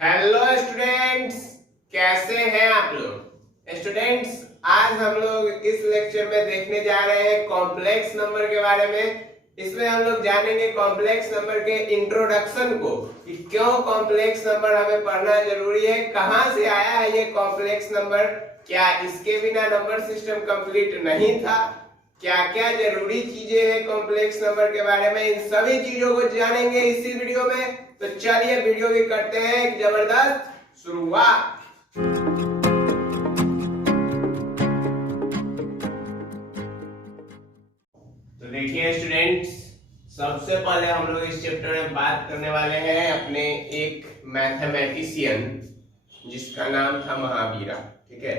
Hello students, कैसे हैं आप लोग। स्टूडेंट्स, आज हम लोग इस लेक्चर में देखने जा रहे हैं कॉम्प्लेक्स नंबर के बारे में। इसमें हम लोग जानेंगे कॉम्प्लेक्स नंबर के इंट्रोडक्शन को, कि क्यों कॉम्प्लेक्स नंबर हमें पढ़ना जरूरी है, कहां से आया है ये कॉम्प्लेक्स नंबर, क्या इसके बिना नंबर सिस्टम कंप्लीट नहीं था, क्या क्या जरूरी चीजें हैं कॉम्प्लेक्स नंबर के बारे में। इन सभी चीजों को जानेंगे इसी वीडियो में। तो चलिए वीडियो की करते हैं एक जबरदस्त शुरुआत। तो देखिए स्टूडेंट्स, सबसे पहले हम लोग इस चैप्टर में बात करने वाले हैं अपने एक मैथमेटिशियन जिसका नाम था महावीरा। ठीक है,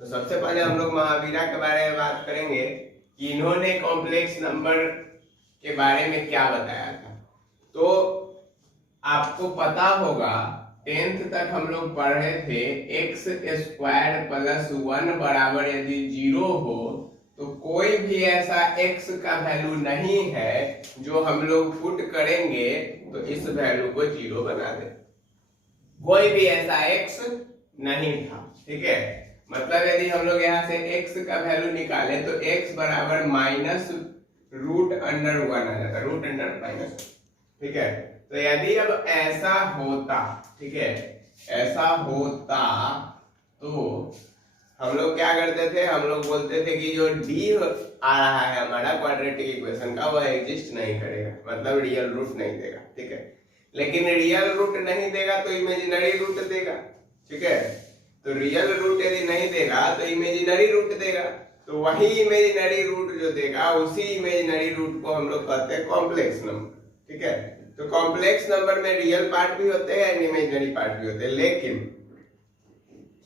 तो सबसे पहले हम लोग महावीरा के बारे में बात करेंगे कि इन्होंने कॉम्प्लेक्स नंबर के बारे में क्या बताया था। तो आपको पता होगा 10th तक हम लोग पढ़े थे एक्स स्क्वायर प्लस 1 बराबर यदि 0 हो तो कोई भी ऐसा x का वैल्यू नहीं है जो हम लोग पुट करेंगे तो इस वैल्यू को 0 बना दे। कोई भी ऐसा x नहीं था। ठीक है, मतलब यदि हम लोग यहाँ से x का वैल्यू निकालें तो x बराबर माइनस रूट अंडर 1 आ जाता, रूट अंडर माइनस। ठीक है, तो यदि अब ऐसा होता, ठीक है, ऐसा होता तो हम लोग क्या करते थे, हम लोग बोलते थे कि जो डी आ रहा है हमारा क्वाड्रेटिक इक्वेशन का, वह एग्जिस्ट नहीं करेगा, मतलब रियल रूट नहीं देगा। ठीक है, लेकिन रियल रूट नहीं देगा तो इमेजिनरी रूट देगा। ठीक है, तो रियल रूट यदि नहीं देगा तो इमेजिनरी रूट देगा, तो वही इमेजिनरी रूट जो देगा उसी इमेजिनरी रूट को हम लोग कहते हैं कॉम्प्लेक्स नंबर। ठीक है, तो कॉम्प्लेक्स नंबर में रियल पार्ट भी होते हैं, इमेजिनरी पार्ट भी होते हैं। लेकिन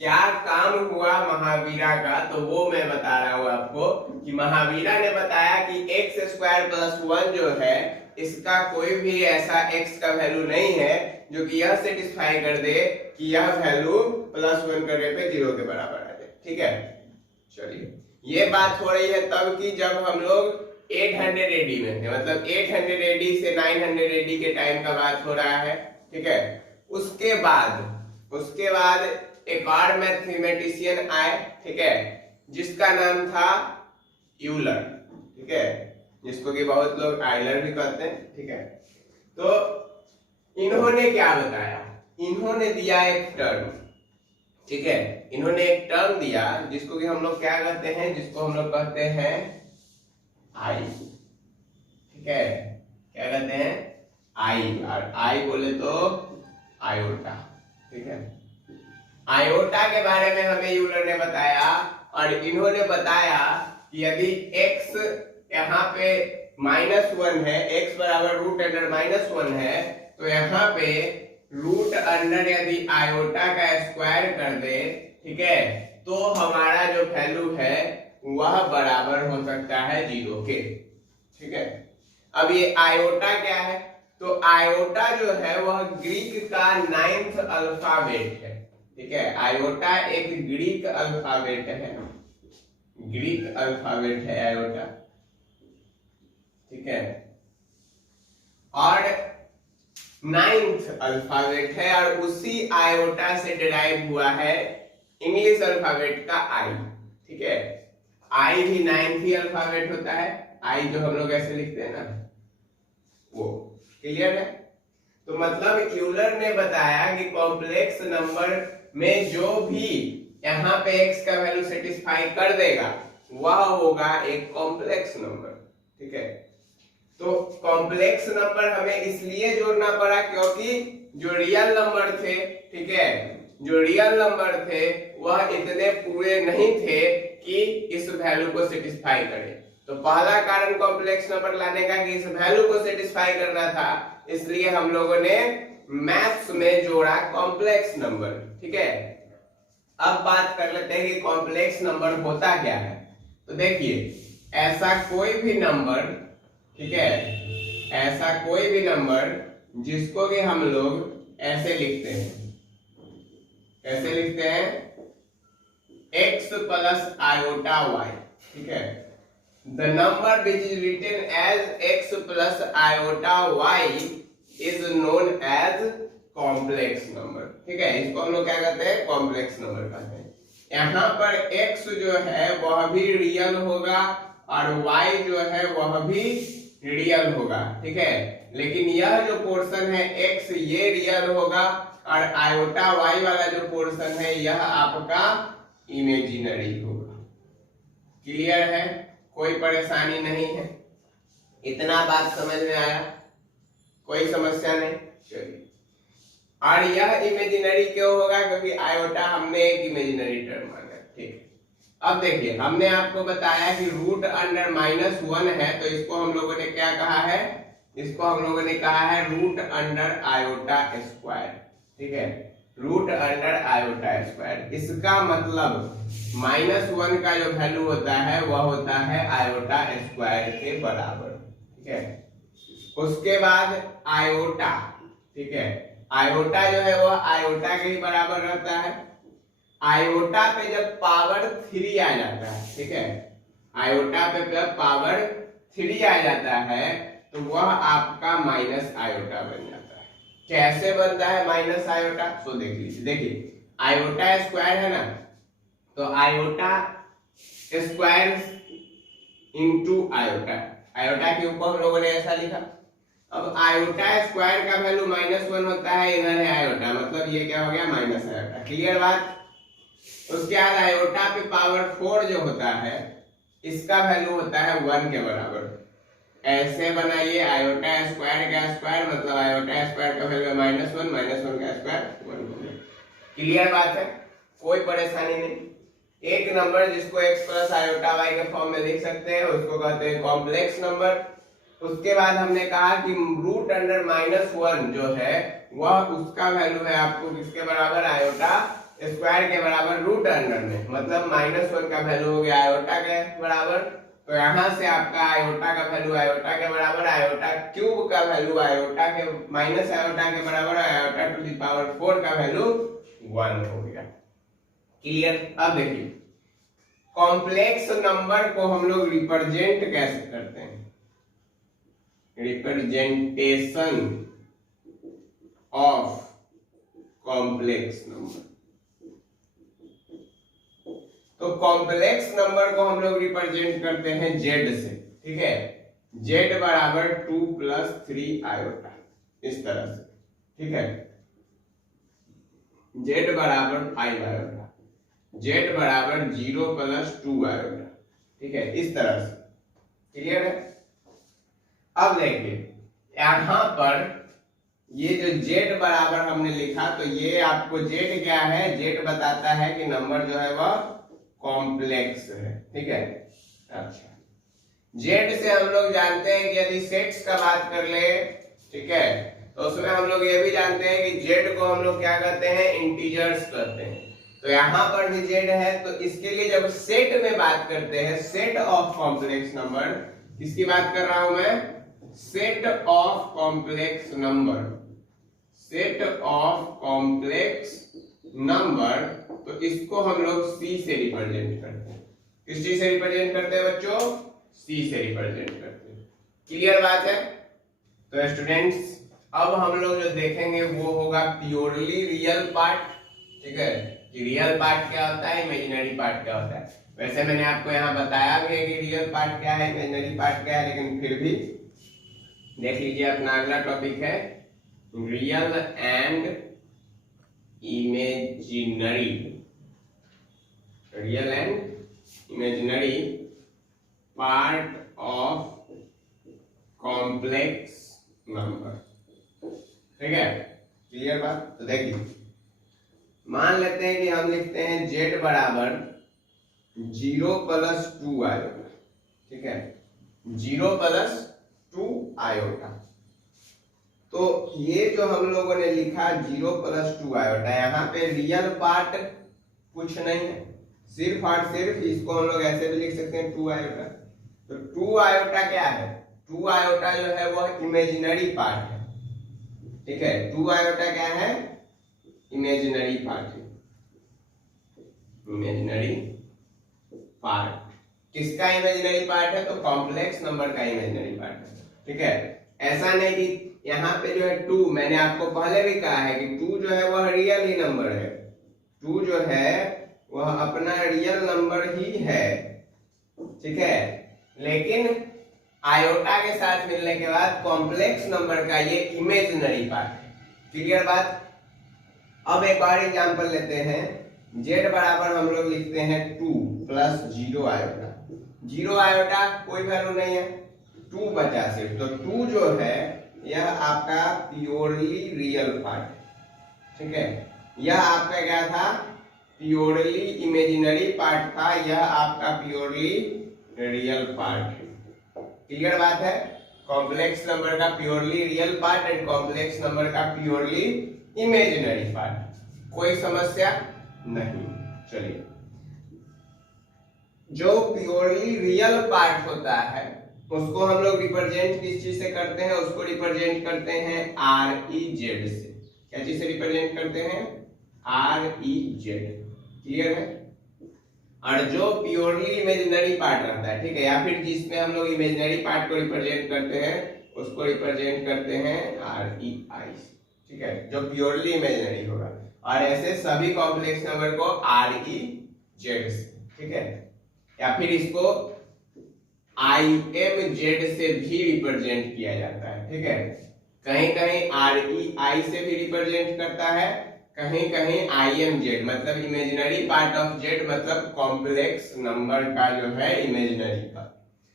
क्या काम हुआ महावीरा का, तो वो मैं बता रहा हूं आपको कि महावीरा ने बताया कि एक्स स्क्वायर प्लस 1 जो है इसका कोई भी ऐसा x का वैल्यू नहीं है जो कि यह सेटिस्फाई कर दे कि यह वैल्यू प्लस 1 करने पे 0 के बराबर आ जाए। ठीक है, चलिए ये बात हो रही है तब कि जब हम लोग 800 एडी में थे, मतलब 800 एडी से 900 एडी के टाइम का बात हो रहा है। ठीक है, उसके बाद एक और मैथमेटिशियन आए, ठीक है, जिसका नाम था यूलर। ठीक है, जिसको कि बहुत लोग आइलर भी कहते हैं। ठीक है, तो इन्होंने क्या बताया, इन्होंने दिया एक टर्म। ठीक है, इन्होंने एक टर्म दिया जिसको कि हम लोग क्या कहते हैं, जिसको हम लोग कहते हैं आई। ठीक है, क्या कहते हैं, आई, और आई बोले तो आयोटा। ठीक है, आयोटा के बारे में हमें यूलर ने बताया, और इन्होंने बताया कि यदि x यहाँ पे -1 है, x बराबर रूट अंडर -1 है, तो यहाँ पे रूट अंडर यदि आयोटा का स्क्वायर कर दे, ठीक है, तो हमारा जो वैल्यू है वह बराबर हो सकता है 0 के। ठीक है, अब ये आयोटा क्या है, तो आयोटा जो है वह ग्रीक का 9th अल्फाबेट है। ठीक है, आयोटा एक ग्रीक अल्फाबेट है, ग्रीक अल्फाबेट है आयोटा। ठीक है, और 9th अल्फाबेट है, और उसी आयोटा से डिराइव हुआ है इंग्लिश अल्फाबेट का आई। ठीक है, आई भी 9th ही अल्फाबेट होता है, आई जो हम लोग ऐसे लिखते हैं ना, वो क्लियर है। तो मतलब यूलर ने बताया कि कॉम्प्लेक्स नंबर में जो भी यहाँ पे x का वैल्यू सेटिस्फाई कर देगा वह होगा एक कॉम्प्लेक्स नंबर। ठीक है, तो कॉम्प्लेक्स नंबर हमें इसलिए जोड़ना पड़ा क्योंकि जो रियल नंबर थे, ठीक है, जो रियल नंबर थे वह इतने पूरे नहीं थे कि इस वैल्यू को सेटिस्फाई करे। तो पहला कारण कॉम्प्लेक्स नंबर लाने का कि इस वैल्यू को सेटिस्फाई करना था, इसलिए हम लोगों ने मैथ्स में जोड़ा कॉम्प्लेक्स नंबर। ठीक है, अब बात कर लेते हैं कि कॉम्प्लेक्स नंबर होता क्या है। तो देखिए, ऐसा कोई भी नंबर, ठीक है, ऐसा कोई भी नंबर जिसको कि हम लोग ऐसे लिखते हैं, कैसे लिखते हैं, x प्लस आयोटा y। ठीक है, the number which is written as x plus iota y is known as complex number, ठीक है, इसको हम लोग क्या कहते हैं, कॉम्प्लेक्स नंबर कहते हैं। यहाँ पर x जो है वह भी रियल होगा और y जो है वह भी रियल होगा, ठीक है, लेकिन यह जो पोर्शन है x ये रियल होगा और आयोटा y वाला जो पोर्शन है यह आपका इमेजिनरी होगा। क्लियर है, कोई परेशानी नहीं है, इतना बात समझ में आया, कोई समस्या नहीं। चलिए, और यह इमेजिनरी क्यों होगा, क्योंकि आयोटा हमने एक इमेजिनरी टर्म माना, ठीक। अब देखिए, हमने आपको बताया कि रूट अंडर -1 है, तो इसको हम लोगों ने क्या कहा है, इसको हम लोगों ने कहा है रूट अंडर आयोटा स्क्वायर, ठीक है, रूट अंडर आयोटा स्क्वायर। इसका मतलब -1 का जो वैल्यू होता है वह होता है आयोटा स्क्वायर के बराबर, ठीक है। उसके बाद आयोटा, ठीक है, आयोटा जो है वह आयोटा के ही बराबर रहता है। आयोटा पे जब पावर 3 आ जाता है, ठीक है, आयोटा पे जब पावर 3 आ जाता है तो वह आपका माइनस आयोटा बन जाता है। कैसे बनता है माइनस आयोटा, सो देख लीजिए, देखिए आयोटा स्क्वायर है ना, तो iota square into iota, iota के ऊपर हम लोगों ने ऐसा लिखा। अब आयोटा स्क्वायर का वैल्यू -1 होता है, इधर है आयोटा, मतलब ये क्या हो गया, माइनस आयोटा। क्लियर बात। उसके बाद आयोटा पे पावर 4 जो होता है इसका वैल्यू होता है 1 के बराबर। ऐसे बनाइए, आयोटा स्क्वायर का स्क्वायर मतलब आयोटा स्क्वायर का वैल्यू -1, -1 का स्क्वायर 1। क्लियर बात है, कोई परेशानी नहीं। एक नंबर जिसको x प्लस आयोटा y के फॉर्म में लिख सकते हैं उसको कहते हैं कॉम्प्लेक्स नंबर। उसके बाद हमने कहा कि रूट अंडर -1 जो है वह उसका वैल्यू है आपको किसके बराबर, आयोटा स्क्वायर के बराबर रूट अंडर में, मतलब -1 का वैल्यू हो गया आयोटा के बराबर। तो यहाँ से आपका आयोटा का वैल्यू आयोटा के बराबर, आयोटा क्यूब का वैल्यू आयोटा के माइनस आयोटा के बराबर, आयोटा टू द पावर 4 का वैल्यू 1 हो गया। क्लियर। अब देखिए, कॉम्प्लेक्स नंबर को हम लोग रिप्रेजेंट कैसे करते हैं, रिप्रेजेंटेशन ऑफ कॉम्प्लेक्स नंबर। तो कॉम्प्लेक्स नंबर को हम लोग रिप्रेजेंट करते हैं z से, ठीक है, z बराबर 2 + 3 आयोटा, इस तरह से, ठीक है, z बराबर 5 आयोटा, z बराबर 0 + 2 आयोटा, ठीक है, इस तरह से। क्लियर है। अब देखिए यहां पर ये जो z बराबर हमने लिखा, तो ये आपको z क्या है, z बताता है कि नंबर जो है वह कॉम्प्लेक्स है, ठीक है। अच्छा, z से हम लोग जानते हैं कि यदि सेट्स का बात कर ले, ठीक है, तो उसमें हम लोग ये भी जानते हैं कि z को हम लोग क्या कहते हैं, इंटीजर्स कहते हैं। तो यहाँ पर भी z है, तो इसके लिए जब सेट में बात करते हैं, सेट ऑफ कॉम्प्लेक्स नंबर, किसकी बात कर रहा हूं मैं, set of complex number, set of complex number, तो इसको हम लोग c से रिप्रेजेंट करते हैं। किस चीज से रिप्रेजेंट करते हैं बच्चों, c से रिप्रेजेंट करते हैं। क्लियर बात है। तो स्टूडेंट्स अब हम लोग जो देखेंगे वो होगा प्योरली रियल पार्ट, ठीक है, कि रियल पार्ट क्या होता है, इमेजिनरी पार्ट क्या होता है। वैसे मैंने आपको यहाँ बताया भी है कि रियल पार्ट क्या है, इमेजिनरी पार्ट क्या है, लेकिन फिर भी देख लीजिए, अपना अगला टॉपिक है real and imaginary, real and imaginary part of complex number, ठीक है। क्लियर बात। तो देखिए, मान लेते हैं कि हम लिखते हैं z बराबर 0 + 2 आयोटा, ठीक है, 0 + 2 आयोटा। तो ये जो हम लोगों ने लिखा 0 + 2 आयोटा, यहाँ पे रियल पार्ट कुछ नहीं है, सिर्फ और सिर्फ इसको हम लोग ऐसे भी लिख सकते हैं 2 आयोटा। तो 2 आयोटा क्या है, 2 आयोटा जो है वह इमेजिनरी पार्ट है, ठीक है, 2 आयोटा क्या है, इमेजिनरी पार्ट है, इमेजिनरी पार्ट। किसका इमेजिनरी पार्ट है, तो कॉम्प्लेक्स नंबर का इमेजिनरी पार्ट है, ठीक है। ऐसा नहीं कि यहाँ पे जो है 2, मैंने आपको पहले भी कहा है कि 2 जो है वह रियल ही नंबर है, 2 जो है वह अपना रियल नंबर ही है, ठीक है। लेकिन आयोटा के साथ मिलने के बाद कॉम्प्लेक्स नंबर का ये इमेजिनरी पार्ट है। क्लियर बात। अब एक और एग्जांपल लेते हैं। z बराबर हम लोग लिखते हैं 2 प्लस 0 आयोटा, 0 आयोटा कोई वैल्यू नहीं है, 2 बचा सिर्फ, तो 2 जो है यह आपका प्योरली रियल पार्ट है, ठीक है। यह आपका क्या था, प्योरली इमेजिनरी पार्ट था, यह आपका प्योरली रियल पार्ट है। क्लियर बात है। कॉम्प्लेक्स नंबर का purely real part and complex number का प्योरली इमेजिनरी पार्ट, कोई समस्या नहीं। चलिए, जो प्योरली रियल पार्ट होता है उसको हम लोग रिप्रेजेंट किस चीज से करते हैं, उसको रिप्रेजेंट करते हैं REZ से। क्या चीज से रिप्रेजेंट करते हैं, REZ। क्लियर है। और जो प्योरली इमेजिनरी पार्ट रहता है, ठीक है, या फिर जिसमें हम लोग इमेजिनरी पार्ट को रिप्रेजेंट करते हैं उसको रिप्रेजेंट करते हैं REI, ठीक है, जो प्योरली इमेजिनरी होगा। और ऐसे सभी कॉम्प्लेक्स नंबर को REZ से, ठीक है, या फिर इसको IMZ से भी रिप्रेजेंट किया जाता है, ठीक है। कहीं कहीं REI से भी रिप्रेजेंट करता है, कहीं कहीं IMZ मतलब इमेजिनरी पार्ट ऑफ Z मतलब कॉम्प्लेक्स नंबर का जो है इमेजिनरी पार्ट,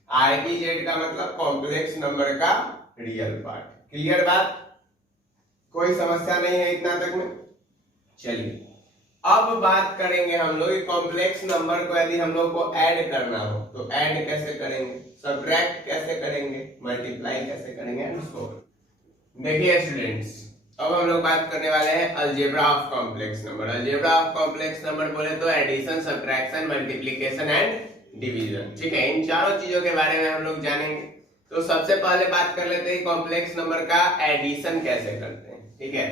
REZ का मतलब कॉम्प्लेक्स नंबर का रियल पार्ट। क्लियर बात, कोई समस्या नहीं है इतना तक में। चलिए, अब बात करेंगे हम लोग कॉम्प्लेक्स नंबर को यदि हम लोग को ऐड करना हो तो ऐड कैसे करेंगे, सब्ट्रैक्ट कैसे करेंगे, मल्टीप्लाई कैसे करेंगे एंड सो ऑन। देखिए स्टूडेंट्स, अब हम लोग बात करने वाले हैं algebra of complex number. Algebra of complex number बोले तो addition, subtraction, multiplication and division, ठीक है। इन चारों चीजों के बारे में हम लोग जानेंगे। तो सबसे पहले बात कर लेते हैं कॉम्प्लेक्स नंबर का एडिशन कैसे करते हैं, ठीक है।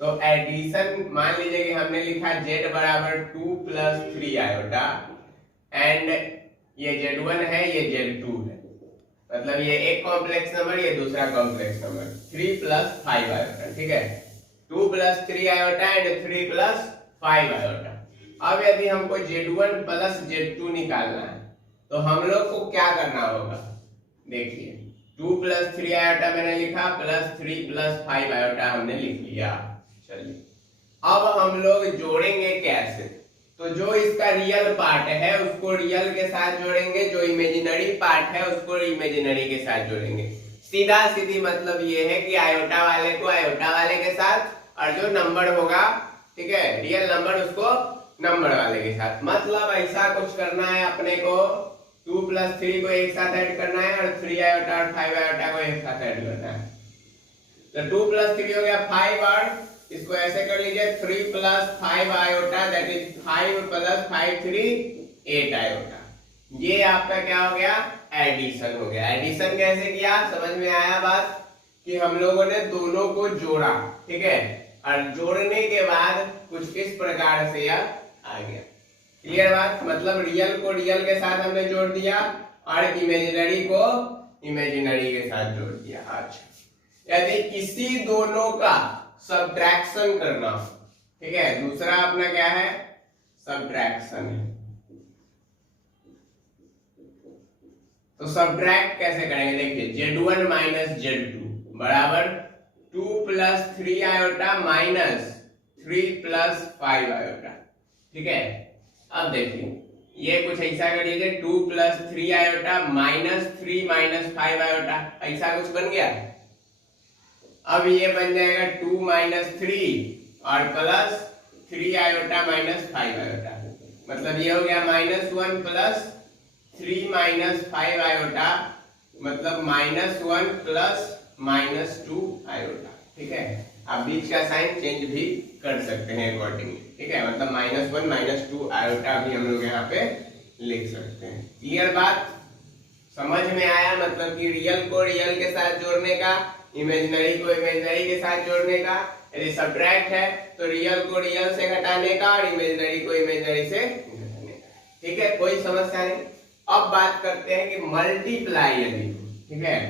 तो एडिशन, मान लीजिए कि हमने लिखा z बराबर 2 प्लस 3 आयोटा एंड ये z1 है, ये z2 है, मतलब ये एक कॉम्प्लेक्स नंबर, ये दूसरा कॉम्प्लेक्स नंबर, 3 प्लस 5 आयोटा, ठीक है। 2 plus 3 iota and 3 plus 5 iota. अब यदि हमको z1 प्लस z2 निकालना है तो हम लोग को क्या करना होगा, देखिए 2 प्लस 3 आयोटा मैंने लिखा, प्लस 3 प्लस 5 आयोटा हमने लिख लिया। चलिए, अब हम लोग जोड़ेंगे कैसे, तो जो इसका रियल पार्ट है उसको रियल के साथ जोड़ेंगे, जो इमेजिनरी पार्ट है उसको इमेजिनरी के साथ जोड़ेंगे। सीधा सीधी मतलब ये है कि आयोटा वाले को आयोटा वाले के साथ, और जो नंबर होगा, ठीक है, रियल नंबर, उसको नंबर वाले के साथ। मतलब ऐसा कुछ करना है अपने को, 2 प्लस 3 को एक साथ ऐड करना है और 3 आयोटा और 5 आयोटा को एक साथ ऐड करना है। तो 2 प्लस 3 हो गया 5, और इसको ऐसे कर लीजिए 3 plus 5 iota, that is 5 plus 5 3 8 iota. ये आपका क्या हो गया, एडिशन हो गया। एडिशन कैसे किया, समझ में आया बात, कि हम लोगों ने दोनों को जोड़ा, ठीक है, और जोड़ने के बाद कुछ इस प्रकार से यह आ गया। क्लियर बात, मतलब रियल को रियल के साथ हमने जोड़ दिया और इमेजिनरी को इमेजिनरी के साथ जोड़ दिया। अच्छा, यदि किसी दोनों का सब्ट्रैक्शन करना, ठीक है, दूसरा अपना क्या है, सब्ट्रैक्शन है, तो सब्ट्रैक्ट कैसे करेंगे, देखिए z1 माइनस z2 बराबर 2 plus 3 iota minus 3 plus 5 iota, ठीक है। अब देखिए ये कुछ ऐसा कर लीजिए, 2 plus 3 iota minus 3 minus 5 iota, ऐसा कुछ बन गया। अब ये बन जाएगा 2 माइनस 3 और प्लस 3 आयोटा माइनस 5 आयोटा, मतलब ये हो गया -1 प्लस 3 माइनस 5 आयोटा, मतलब -1 प्लस -2 आयोटा, ठीक है। आप बीच का साइन चेंज भी कर सकते हैं अकॉर्डिंगली, ठीक है, मतलब -1 -2 आयोटा भी हम लोग यहाँ पे लिख सकते हैं। क्लियर बात, समझ में आया, मतलब कि रियल को रियल के साथ जोड़ने का, इमेजिनरी को इमेजिनरी के साथ जोड़ने का, यदि सब्ट्रैक्ट है तो रियल को रियल से घटाने का और इमेजिनरी को इमेजिनरी से घटाने का, ठीक है, कोई समस्या नहीं। अब बात करते हैं कि मल्टीप्लाई यदि, ठीक है,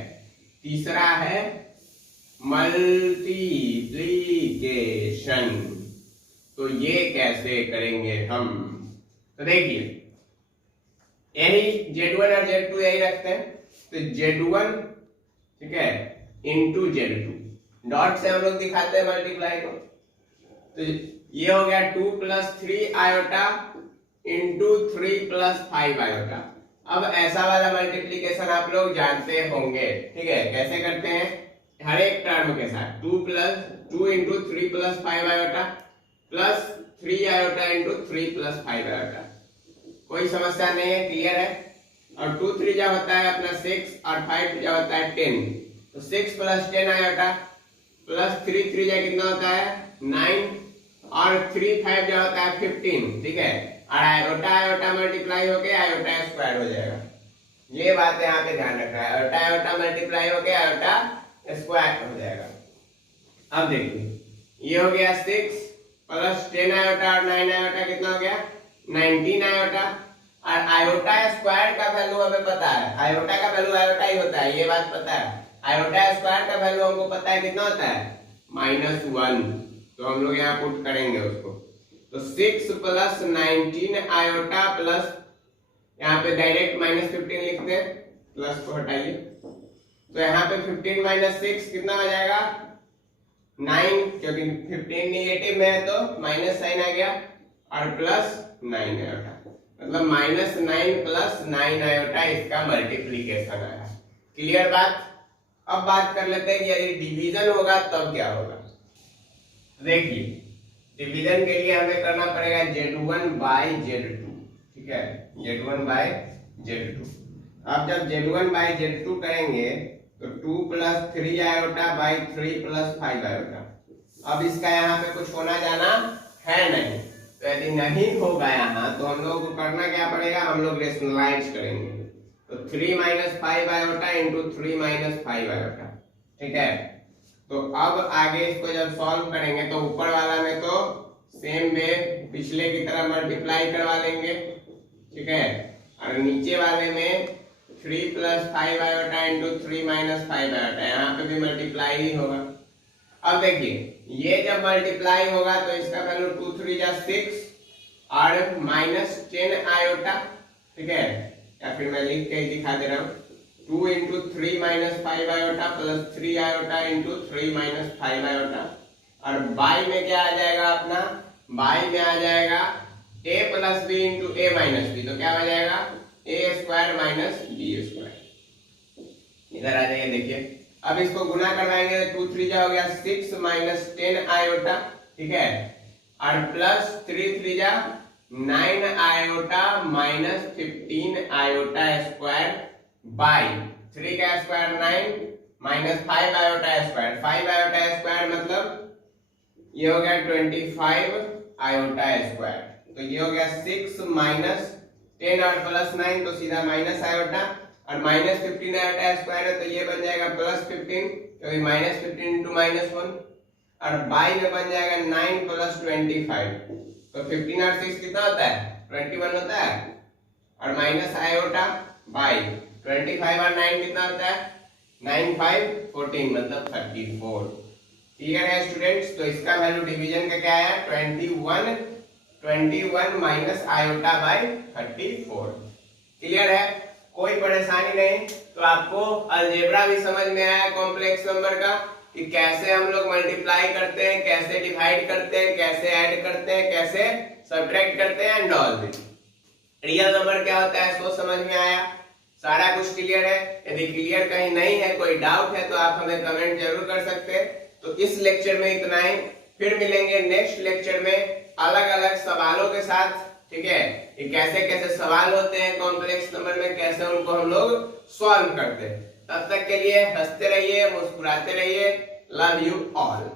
तीसरा है मल्टीप्लीकेशन। तो ये कैसे करेंगे हम? तो देखिए, यही Z1 और Z2 यही रखते हैं, तो Z1 ठीक है इंटू Z2, डॉट से हम लोग दिखाते हैं मल्टीप्लाई को। तो ये हो गया 2 + 3 आयोटा इंटू 3 + 5 आयोटा। अब ऐसा वाला मल्टीप्लीकेशन आप लोग जानते होंगे, ठीक है, कैसे करते हैं? हर एक टर्म के साथ 2 into 3 + 5 iota plus 3 iota into 3 + 5 iota. कोई समस्या नहीं है, क्लियर है? और 2 3 जा होता है अपना 6 और 5 जा होता है 10, तो 6 + 10 आयोटा प्लस 3 3 जा कितना होता है 9 और 3 5 जा होता है 15, ठीक है। और आयोटा आयोटा मल्टीप्लाई होके आयोटा स्क्वायर हो जाएगा। ये बात यहाँ पे ध्यान रखना है, आयोटा आयोटा मल्टीप्लाई होके आयोटा स्क्वायर हो जाएगा। अब देखिए ये हो गया 6 + 10 आयोटा और 9 आयोटा कितना हो गया 19 आयोटा। और आयोटा स्क्वायर का वैल्यू हमें पता है, आयोटा का वैल्यू आयोटा ही होता है, ये बात पता है। आयोटा स्क्वायर का वैल्यू हमको पता है कितना होता है -1, तो हम लोग यहाँ पुट करेंगे उसको। तो 6 + 19 आयोटा प्लस यहाँ पे डायरेक्ट -15 लिखते हैं, प्लस को हटाइए, तो यहाँ पे 15 - 6 कितना हो जाएगा 9, क्योंकि 15 नेगेटिव में है तो माइनस साइन आ गया, और प्लस 9 आयोटा, मतलब -9 + 9 आयोटा इसका मल्टीप्लीकेशन आया। क्लियर बात? अब बात कर लेते हैं कि यदि डिवीजन होगा तब क्या होगा। देखिए डिवीजन के लिए हमें करना पड़ेगा Z1/Z2, ठीक है, Z1/Z2। अब जब Z1/Z2 करेंगे तो 2 + 3 आयोटा बाई 3 + 5 आयोटा। अब इसका यहाँ पे कुछ होना जाना है नहीं, तो यदि नहीं होगा यहाँ तो हम लोग को करना क्या पड़ेगा, हम लोग रेशनलाइज करेंगे। तो 3 - 5 आयोटा इंटू 3 - 5 आयोटा, ठीक है। तो अब आगे इसको जब सॉल्व करेंगे तो ऊपर वाला में तो सेम वे पिछले की तरह मल्टीप्लाई करवा लेंगे, ठीक है, और नीचे वाले में 3 + 5 आयोटा इंटू 3 - 5 आयोटा, यहाँ पे भी मल्टीप्लाई ही होगा। अब देखिए ये जब मल्टीप्लाई होगा तो इसका वैल्यू 2 3 जा 6 और -10 आयोटा, ठीक है, या फिर मैं लिख के ही दिखा दे रहा हूँ 2 into 3 - 5 iota plus 3 iota into 3 - 5 iota. और बाई में क्या आ जाएगा अपना, बाई में आ जाएगा a + b into a - b, तो क्या हो जाएगा a² - b²। इधर आ जाइए, देखिए अब इसको गुना करवाएंगे तो 2 3 जा हो गया 6 - 10 आयोटा, ठीक है, और प्लस 3 3 जा 9 iota minus 15 iota square by 3 का square 9 minus 5 iota square, 5 iota square मतलब ये हो गया 25 आयोटा स्क्वायर। तो ये हो गया 6 - 10 और प्लस 9 तो सीधा माइनस आयोटा, और -15 आयोटा स्क्वायर है तो ये बन जाएगा +15, क्योंकि -15 इंटू -1, और बाई में बन जाएगा 9 + 25, तो 15 और 6 कितना होता है 21 होता है, और माइनस आयोटा बाई 25 और 9 कितना होता है 9 5 14, मतलब 34। क्लियर है स्टूडेंट्स? तो इसका वैल्यू डिवीजन का क्या है 21 माइनस आयोटा बाई 34। क्लियर है? कोई परेशानी नहीं। तो आपको अलजेब्रा भी समझ में आया कॉम्प्लेक्स नंबर का, कि कैसे हम लोग मल्टीप्लाई करते हैं, कैसे डिवाइड करते हैं, कैसे ऐड करते हैं, कैसे सब्ट्रैक्ट करते हैं and all this. Real number क्या होता है सो समझ में आया, सारा कुछ क्लियर है। यदि क्लियर कहीं नहीं है, कोई डाउट है, तो आप हमें कमेंट जरूर कर सकते हैं। तो इस लेक्चर में इतना ही, फिर मिलेंगे नेक्स्ट लेक्चर में अलग अलग सवालों के साथ, ठीक है, कि कैसे कैसे सवाल होते हैं कॉम्प्लेक्स नंबर में, कैसे उनको हम लोग सॉल्व करते हैं। तब तक के लिए हंसते रहिए, मुस्कुराते रहिए। Love you all.